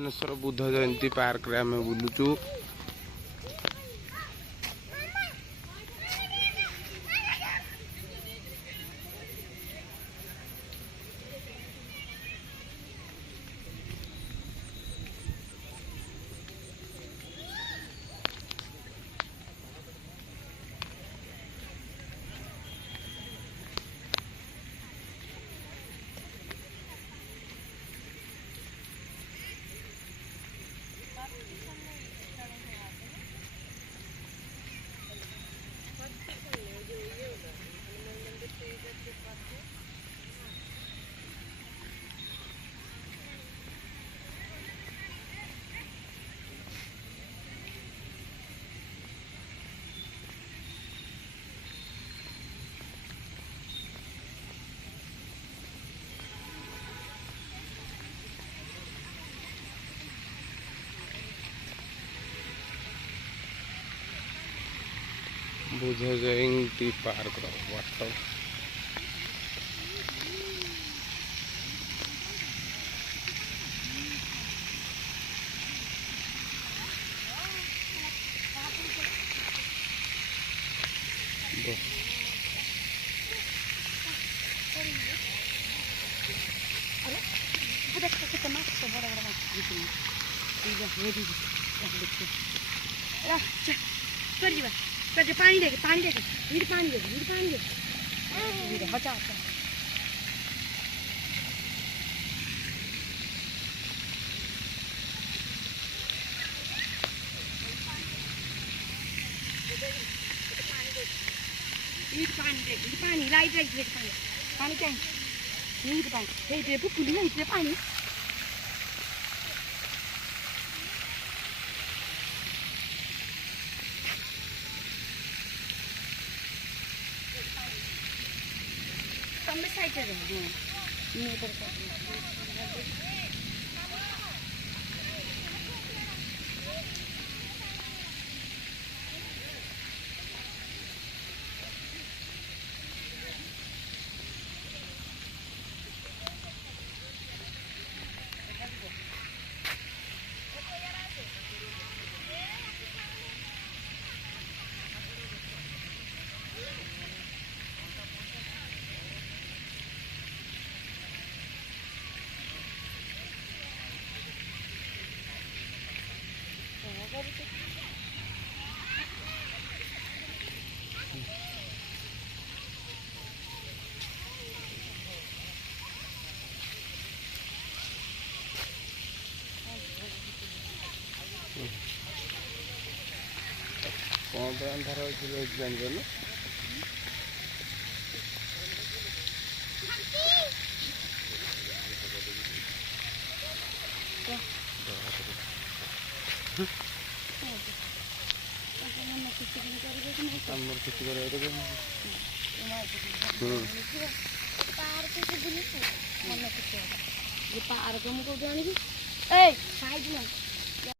ଭୁବନେଶ୍ୱର ବୁଦ୍ଧ ଜୟନ୍ତୀ ପାର୍କରେ ଆମେ ବୁଲୁଛୁ। बुद्ध जयंती पार्क वाट पानी देखे पानी देखे वीर पानी देखे वीर पानी देखे वीर हचा हचा वीर पानी लाइट लाइट देखे पानी पानी क्या वीर पानी हे दे पुकुली है इतने पानी साइड कौन पे अंधार जान पार्क